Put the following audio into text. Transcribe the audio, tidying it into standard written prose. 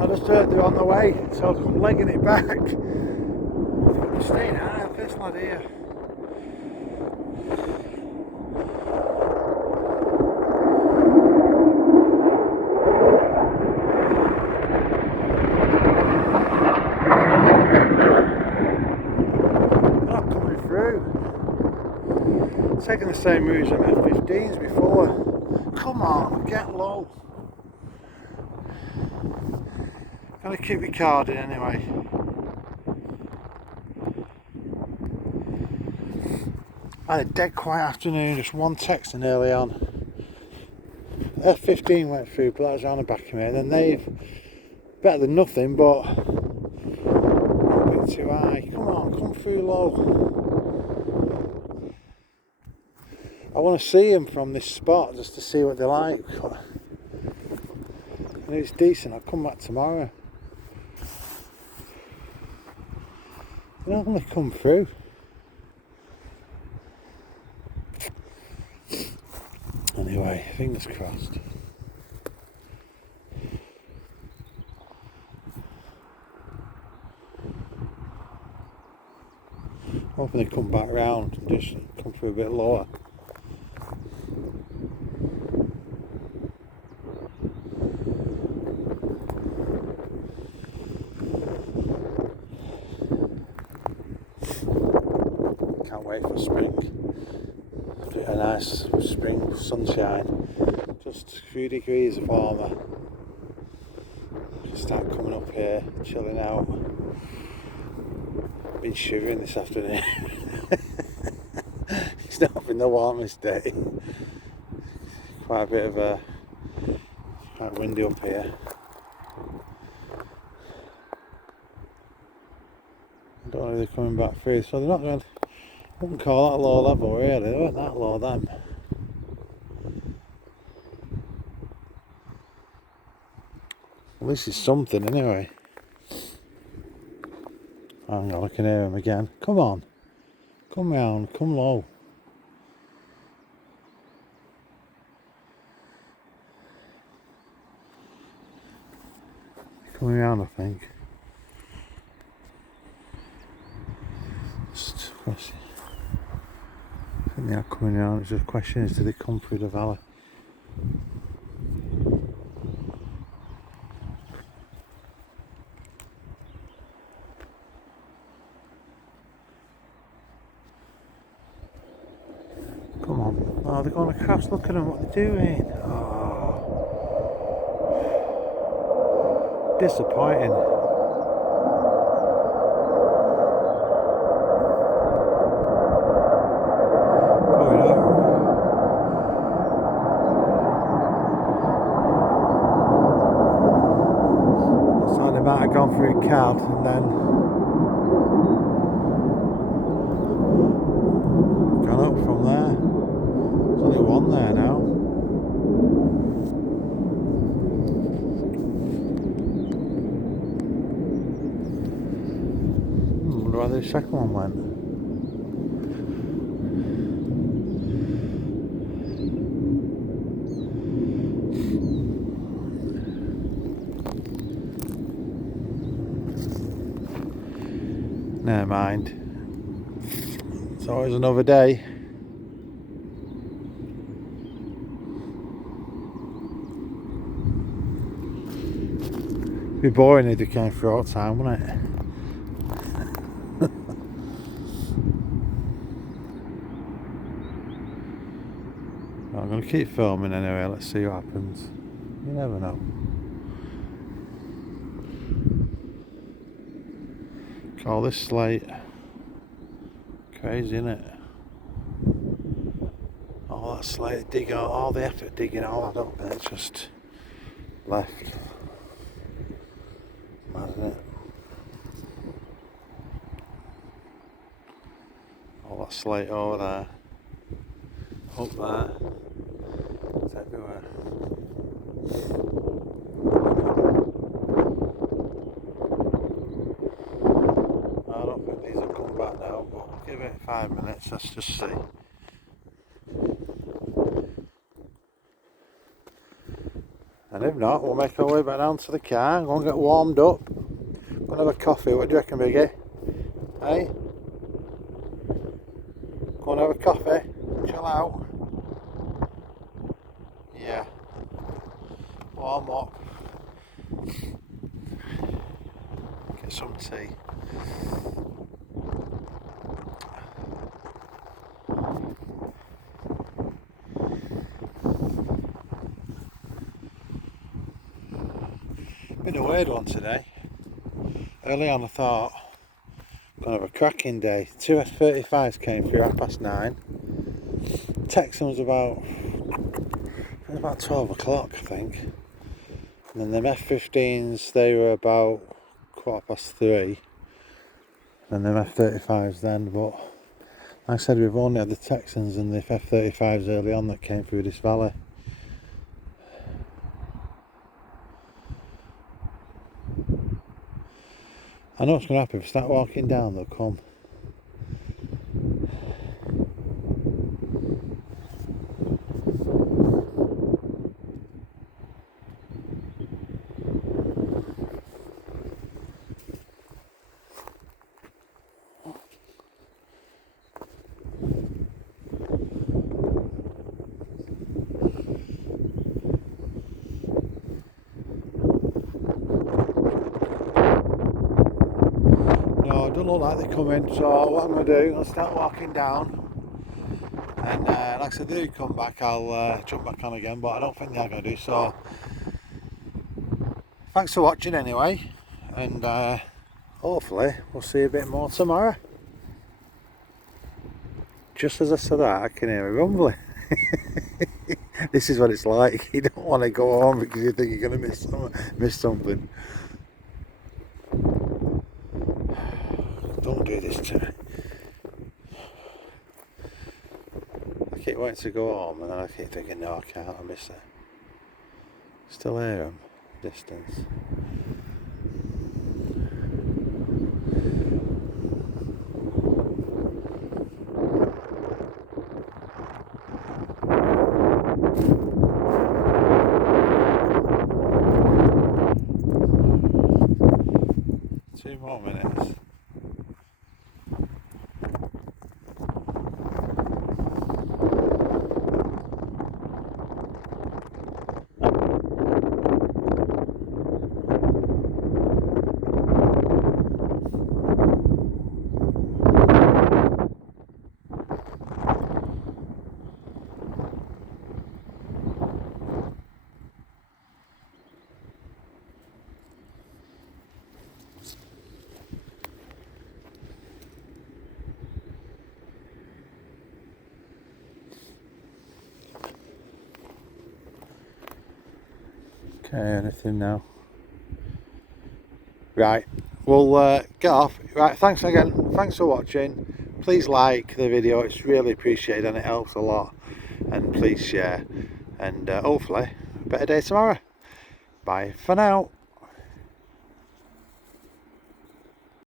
I just heard they're on the way, so I'll come legging it back. They're staying high, this lad here. They're not coming through. Taking the same route as F15s before. Come on, get low. Gotta keep recording anyway. I had a dead quiet afternoon, just one texting early on. F15 went through, but that was on the back of me. And then they've, better than nothing, but a bit too high. Come on, come through low. I want to see them from this spot just to see what they're like. And if it's decent, I'll come back tomorrow. They don't only come through. Anyway, fingers crossed. Hoping they come back round and just come through a bit lower. Can't wait for spring. A nice spring sunshine. Just a few degrees warmer. Start coming up here, chilling out. Been shivering this afternoon. It's not been the warmest day. Quite a bit of quite windy up here. I don't know if they're coming back through, so they're not going. I wouldn't call that low level really. They weren't that low then. Well, this is something anyway. Hang on, I can hear him again. Come on. Come round, come low. Coming round, I think. Just a question. I think they are coming round. It's just a question is, do they come through the valley? Come on. Oh, they're going across. Look at them, what they're doing. Oh. Disappointing. Going out. So they might have gone through a card and then gone up from there. There's only one there now. I wonder where the second one went. Never mind. It's always another day. It'd be boring if they came through all the time, wouldn't it? I'm going to keep filming anyway, let's see what happens. You never know. Call this slate. Crazy, isn't it? All that slate digging, all the effort digging all that up, and it's just left. Mad, isn't it? All that slate over there, up there, it's everywhere. I don't think these will come back now, but give it 5 minutes, let's just see. And not, we'll make our way back down to the car, go and get warmed up, go and have a coffee. What do you reckon, Biggie? Hey? Go and have a coffee, chill out. Yeah. Warm up. Get some tea. Been a weird one today. Early on I thought, gonna have a cracking day. 2 F35s came through 9:30. Texan was about 12 o'clock, I think. And then them F15s, they were about 3:15. And them F35s then, but like I said, we've only had the Texans and the F35s early on that came through this valley. I know what's going to happen. If I start walking down, they'll come. No, it doesn't look like they're coming, so what I'm going to do, I'll start walking down, and like I said, if they do come back, I'll jump back on again, but I don't think they're going to do so. Thanks for watching anyway, and hopefully we'll see a bit more tomorrow. Just as I said that, I can hear a rumbling. This is what it's like. You don't want to go home because you think you're going to miss something. Don't do this to me. I keep wanting to go home and then I keep thinking, no, I can't, I miss it. Still hear them, distance. Two more minutes. Okay, anything now? Right, we'll get off. Right, thanks again, thanks for watching. Please like the video, it's really appreciated and it helps a lot. And please share, and hopefully a better day tomorrow. Bye for now.